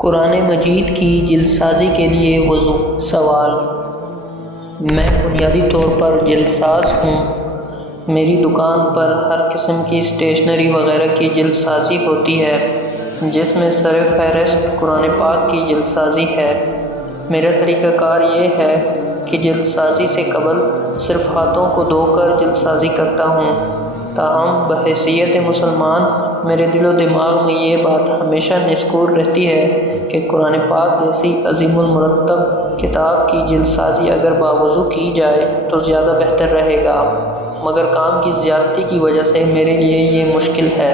قرآن مجید کی جلد سازی کے لیے وضو۔ سوال: میں بنیادی طور پر جلد ساز ہوں۔ میری دکان پر ہر قسم کی اسٹیشنری وغیرہ کی جلد سازی ہوتی ہے، جس میں سر فہرست قرآن پاک کی جلد سازی ہے۔ میرا طریقہ کار یہ ہے کہ جلد سازی سے قبل صرف ہاتھوں کو دھو کر جلد سازی کرتا ہوں، تاہم بحیثیت مسلمان میرے دل و دماغ میں یہ بات ہمیشہ نسکور رہتی ہے کہ قرآن پاک جیسی عظیم المرتب کتاب کی جلد سازی اگر باوضو کی جائے تو زیادہ بہتر رہے گا، مگر کام کی زیادتی کی وجہ سے میرے لیے یہ مشکل ہے۔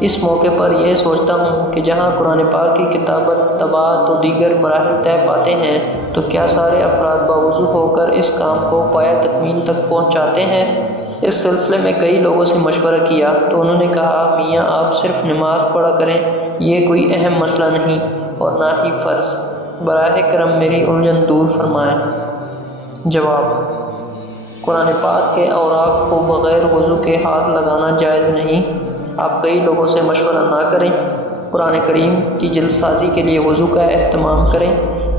اس موقع پر یہ سوچتا ہوں کہ جہاں قرآن پاک کی کتابت، طباعت و دیگر مراحل طے پاتے ہیں تو کیا سارے افراد باوضو ہو کر اس کام کو پایہ تکمیل تک پہنچاتے ہیں؟ اس سلسلے میں کئی لوگوں سے مشورہ کیا تو انہوں نے کہا، میاں آپ صرف نماز پڑھا کریں، یہ کوئی اہم مسئلہ نہیں اور نہ ہی فرض، براہ کرم میری الجھن دور فرمائیں۔ جواب: قرآن پاک کے اوراق کو بغیر وضو کے ہاتھ لگانا جائز نہیں۔ آپ کئی لوگوں سے مشورہ نہ کریں، قرآن کریم کی جلد سازی کے لیے وضو کا اہتمام کریں۔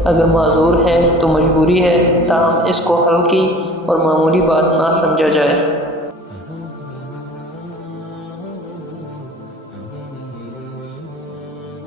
اگر معذور ہیں تو مجبوری ہے، تاہم اس کو ہلکی اور معمولی بات نہ سمجھا جائے۔